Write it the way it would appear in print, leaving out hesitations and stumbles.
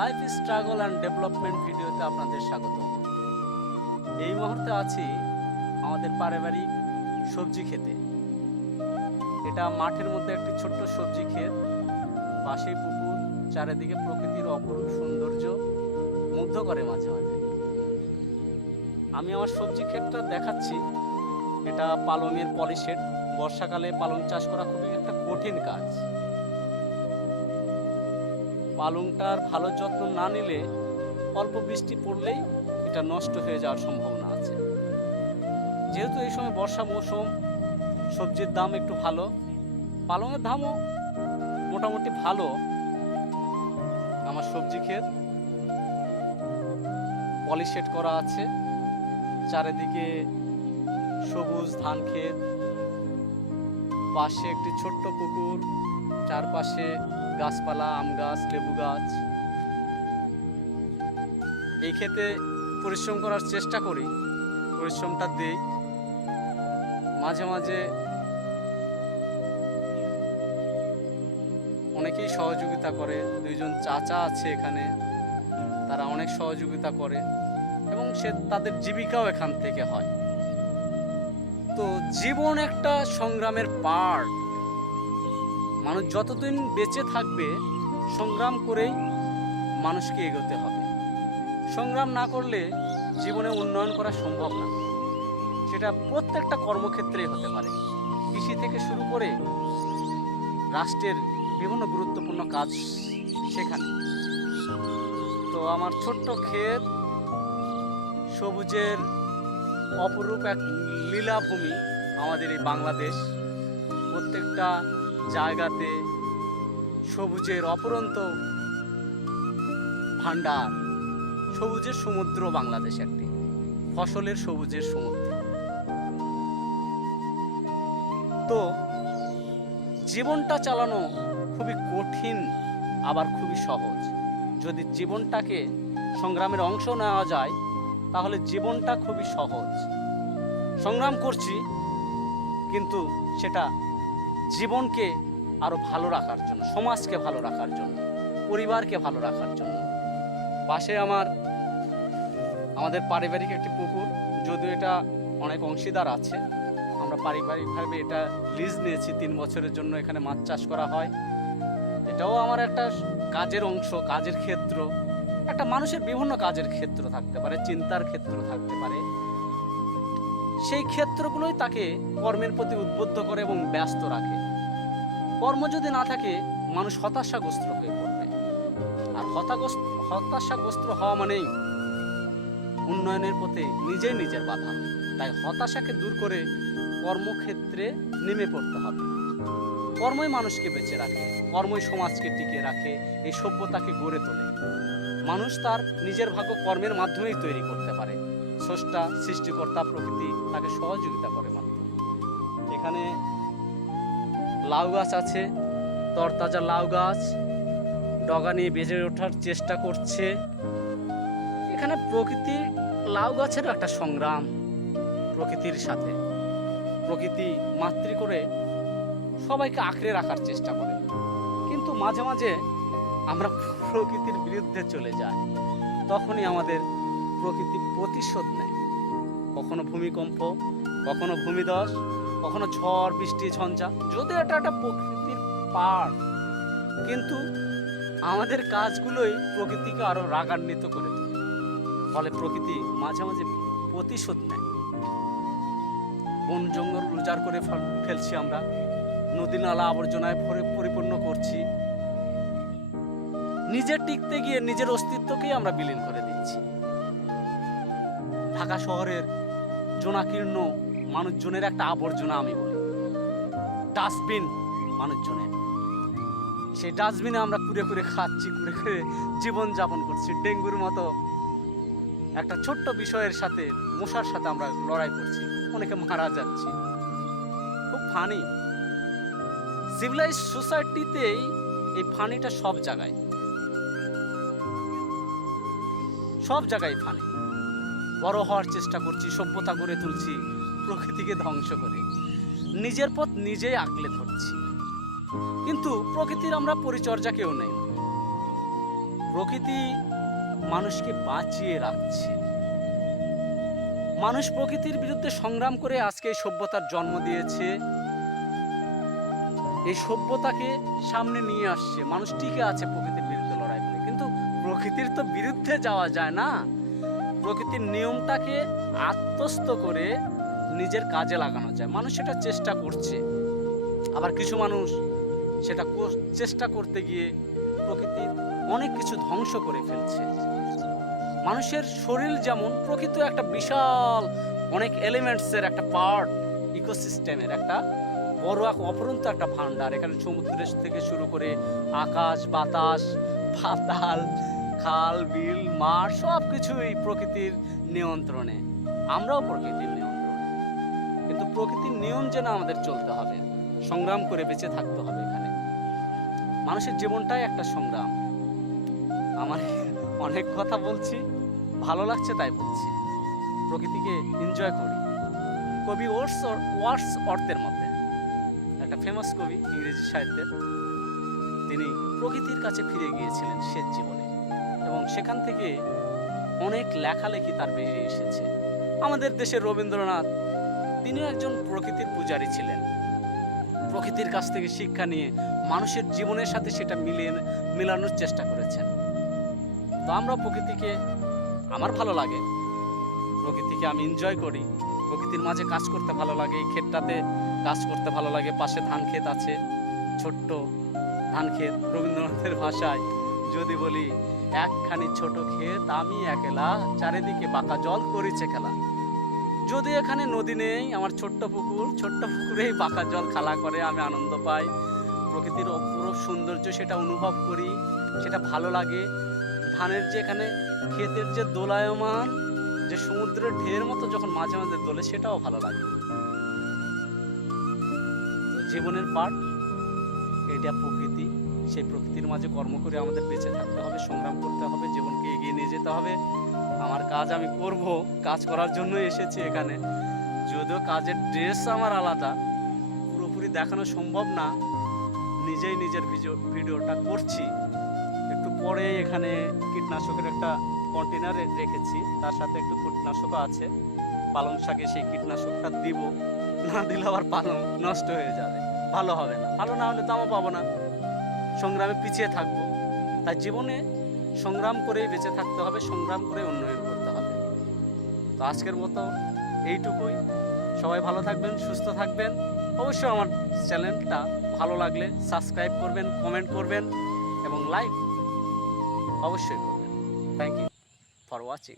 Life struggle and development ভিডিওতে আপনাদের স্বাগত। এই মুহূর্তে আছি আমাদের পারিবারিক সবজি খেতে। এটা মাঠের মধ্যে একটি ছোট্ট সবজি ক্ষেত, পাশেই পুকুর, চারিদিকে প্রকৃতির অপরূপ সৌন্দর্য মুগ্ধ করে মাঝে মাঝে। আমি আমার সবজি ক্ষেতটা দেখাচ্ছি। এটা পালংয়ের পলিশেড। বর্ষাকালে পালং চাষ করা খুবই একটা কঠিন কাজ। পালংটার ভালো যত্ন না নিলে অল্প বৃষ্টি পড়লেই এটা নষ্ট হয়ে যাওয়ার সম্ভাবনা আছে। যেহেতু এই সময় বর্ষা মৌসুম, সবজির দাম একটু ভালো, পালংয়ের দামও মোটামুটি ভালো। আমার সবজি ক্ষেত পলিশেড করা আছে, চারিদিকে সবুজ ধান ক্ষেত, পাশে একটি ছোট্ট পুকুর, চারপাশে গাছপালা, আম গাছ, লেবু গাছ। এই ক্ষেতে পরিশ্রম করার চেষ্টা করি, পরিশ্রমটা দিই। মাঝে মাঝে অনেকেই সহযোগিতা করে। দুইজন চাচা আছে এখানে, তারা অনেক সহযোগিতা করে এবং তাদের জীবিকাও এখান থেকে হয়। তো জীবন একটা সংগ্রামের পার্ট। মানুষ যতদিন বেঁচে থাকবে সংগ্রাম করেই মানুষকে এগোতে হবে। সংগ্রাম না করলে জীবনে উন্নয়ন করা সম্ভব না। সেটা প্রত্যেকটা কর্মক্ষেত্রেই হতে পারে, কৃষি থেকে শুরু করে রাষ্ট্রের বিভিন্ন গুরুত্বপূর্ণ কাজ সেখানে। তো আমার ছোট্ট ক্ষেত, সবুজের অপরূপ এক লীলাভূমি আমাদের এই বাংলাদেশ। প্রত্যেকটা জায়গাতে সবুজের অপরন্ত ভান্ডার, সবুজের সমুদ্র বাংলাদেশ, একটি ফসলের সবুজের সমুদ্র। তো জীবনটা চালানো খুবই কঠিন, আবার খুবই সহজ। যদি জীবনটাকে সংগ্রামের অংশ নেওয়া যায় তাহলে জীবনটা খুবই সহজ। সংগ্রাম করছি কিন্তু সেটা জীবনকে আরো ভালো রাখার জন্য, সমাজকে ভালো রাখার জন্য, পরিবারকে ভালো রাখার জন্য। পাশে আমাদের পারিবারিক একটি পুকুর, যদিও এটা অনেক অংশীদার আছে। আমরা পারিবারিকভাবে এটা লিজ নিয়েছি 3 বছরের জন্য। এখানে মাছ চাষ করা হয়। এটাও আমার একটা কাজের অংশ, কাজের ক্ষেত্র। একটা মানুষের বিভিন্ন কাজের ক্ষেত্র থাকতে পারে, চিন্তার ক্ষেত্র থাকতে পারে। সেই ক্ষেত্রগুলোই তাকে কর্মের প্রতি উদ্বুদ্ধ করে এবং ব্যস্ত রাখে। কর্ম যদি না থাকে মানুষ হতাশাগ্রস্ত হয়ে পড়বে, আর হতাশাগ্রস্ত হওয়া মানেই উন্নয়নের পথে নিজেই নিজের বাধা। তাই হতাশাকে দূর করে কর্মক্ষেত্রে নেমে পড়তে হবে। কর্মই মানুষকে বেঁচে রাখে, কর্মই সমাজকে টিকিয়ে রাখে, এই সভ্যতাকে গড়ে তোলে। মানুষ তার নিজের ভাগ্য কর্মের মাধ্যমেই তৈরি করতে পারে। স্রষ্টা, সৃষ্টিকর্তা, প্রকৃতি তাকে সহযোগিতা করে মাত্র। এখানে লাউ গাছ আছে, তরতাজা লাউ গাছ, ডগা নিয়ে বেজে ওঠার চেষ্টা করছে। এখানে প্রকৃতি, লাউ গাছের একটা সংগ্রাম প্রকৃতির সাথে। প্রকৃতি মাতৃ করে সবাইকে আঁকড়ে রাখার চেষ্টা করে, কিন্তু মাঝে মাঝে আমরা প্রকৃতির বিরুদ্ধে চলে যাই। তখনই আমাদের প্রকৃতি প্রতিশোধ নেয়। কখনো ভূমিকম্প, কখনো ভূমিধস, কখনো ঝড় বৃষ্টি ঝঞ্ঝা। যদিও এটা একটা প্রকৃতির পার্ট, কিন্তু আমাদের কাজগুলোই প্রকৃতিকে আরো রাগান্বিত করে তোলে। ফলে প্রকৃতি মাঝে মাঝে প্রতিশোধ নেয়। বন জঙ্গল উজাড় করে ফেলছি আমরা, নদী নালা আবর্জনায় পরিপূর্ণ করছি। নিজের টিকতে গিয়ে নিজের অস্তিত্বকেই আমরা বিলীন করে দিচ্ছি। ঢাকা শহরের জনাকীর্ণ মানুষজনের একটা আবর্জনা, আমি বলি ডাস্টবিন মানুষজনের। সেই ডাস্টবিনে আমরা কুড়ে কুড়ে খাচ্ছি, কুড়ে কুড়ে জীবনযাপন করছি। ডেঙ্গুর মতো একটা ছোট্ট বিষয়ের সাথে, মশার সাথে আমরা লড়াই করছি, অনেকে মারা যাচ্ছি। খুব ফানি। সিভিলাইজ সোসাইটিতেই এই ফানিটা সব জায়গায় ফানি। বড় হওয়ার চেষ্টা করছি, সভ্যতা গড়ে তুলছি, প্রকৃতিকে ধ্বংস করে নিজের পথ নিজেই আঁকলে ধরছি। কিন্তু প্রকৃতির আমরা পরিচর্যা কেউ নেই। প্রকৃতি মানুষকে বাঁচিয়ে রাখছে। মানুষ প্রকৃতির বিরুদ্ধে সংগ্রাম করে আজকে এই সভ্যতার জন্ম দিয়েছে, এই সভ্যতাকে সামনে নিয়ে আসছে। মানুষ টিকে আছে প্রকৃতির বিরুদ্ধে লড়াই করে, কিন্তু প্রকৃতির তো বিরুদ্ধে যাওয়া যায় না। প্রকৃতির নিয়মটাকে আত্মস্থ করে নিজের কাজে লাগানো যায়। মানুষ সেটা চেষ্টা করছে, আবার কিছু মানুষ সেটা চেষ্টা করতে গিয়ে প্রকৃতির অনেক কিছু ধ্বংস করে ফেলছে। মানুষের শরীর যেমন প্রকৃত একটা বিশাল অনেক এলিমেন্টসের একটা পার্ট, ইকোসিস্টেমের একটা বড় অপরন্ত একটা ভান্ডার। এখানে সমুদ্রের থেকে শুরু করে আকাশ, বাতাস, পাতাল, খাল, বিল, মাঠ সব কিছুই প্রকৃতির নিয়ন্ত্রণে। আমরাও প্রকৃতির নিয়ন্ত্রণে, কিন্তু প্রকৃতির নিয়ম যেন আমাদের চলতে হবে, সংগ্রাম করে বেঁচে থাকতে হবে। এখানে মানুষের জীবনটাই একটা সংগ্রাম। আমার অনেক কথা বলছি, ভালো লাগছে তাই বলছি। প্রকৃতিকে এনজয় করি। কবি ওয়ার্ডস অর্থের মধ্যে একটা ফেমাস কবি ইংরেজি সাহিত্যের, তিনি প্রকৃতির কাছে ফিরে গিয়েছিলেন শেষ জীবনে, এবং সেখান থেকে অনেক লেখালেখি তার বেরিয়ে এসেছে। আমাদের দেশের রবীন্দ্রনাথ, তিনিও একজন প্রকৃতির পূজারী ছিলেন। প্রকৃতির কাছ থেকে শিক্ষা নিয়ে মানুষের জীবনের সাথে সেটা মিলানোর চেষ্টা করেছেন। তো আমরা প্রকৃতিকে, আমার ভালো লাগে, প্রকৃতিকে আমি এনজয় করি। প্রকৃতির মাঝে কাজ করতে ভালো লাগে, এই ক্ষেতটাতে কাজ করতে ভালো লাগে। পাশে ধান ক্ষেত আছে, ছোট্ট ধান ক্ষেত। রবীন্দ্রনাথের ভাষায় যদি বলি, একখানি ছোট ক্ষেত আমি একলা, চারিদিকে বাঁকা জল করিছে খেলা। যদি এখানে নদী নেই, আমার ছোট্ট পুকুরেই বাঁকা জল খেলা করে, আমি আনন্দ পাই। প্রকৃতির অপূর্ব সৌন্দর্য সেটা অনুভব করি, সেটা ভালো লাগে। ধানের যে এখানে ক্ষেতের যে দোলায়মান, যে সমুদ্রের ঢেউয়ের মতো যখন মাঝে মাঝে দোলে, সেটাও ভালো লাগে। জীবনের পার্ট এটা প্রকৃতি। সেই প্রকৃতির মাঝে কর্ম করে আমাদের বেঁচে থাকতে হবে, সংগ্রাম করতে হবে, জীবনকে এগিয়ে নিয়ে যেতে হবে। আমার কাজ আমি করব, কাজ করার জন্য এসেছি এখানে। যদিও কাজের ড্রেস আমার আলাদা, পুরোপুরি দেখানো সম্ভব না, নিজেই নিজের ভিডিওটা করছি। একটু পরে এখানে কীটনাশকের একটা কন্টেনার রেখেছি, তার সাথে একটু কীটনাশকও আছে। পালং শাকে সেই কীটনাশকটা দিব, না দিলে আবার পালং নষ্ট হয়ে যাবে, ভালো হবে না। ভালো না হলে দামও পাবো না, সংগ্রামে পিছিয়ে থাকবো। তাই জীবনে সংগ্রাম করেই বেঁচে থাকতে হবে, সংগ্রাম করে উন্নয়ন করতে হবে। তো আজকের মতো এইটুকুই। সবাই ভালো থাকবেন, সুস্থ থাকবেন। অবশ্যই আমার চ্যানেলটা ভালো লাগলে সাবস্ক্রাইব করবেন, কমেন্ট করবেন এবং লাইক অবশ্যই করবেন। Thank you for watching.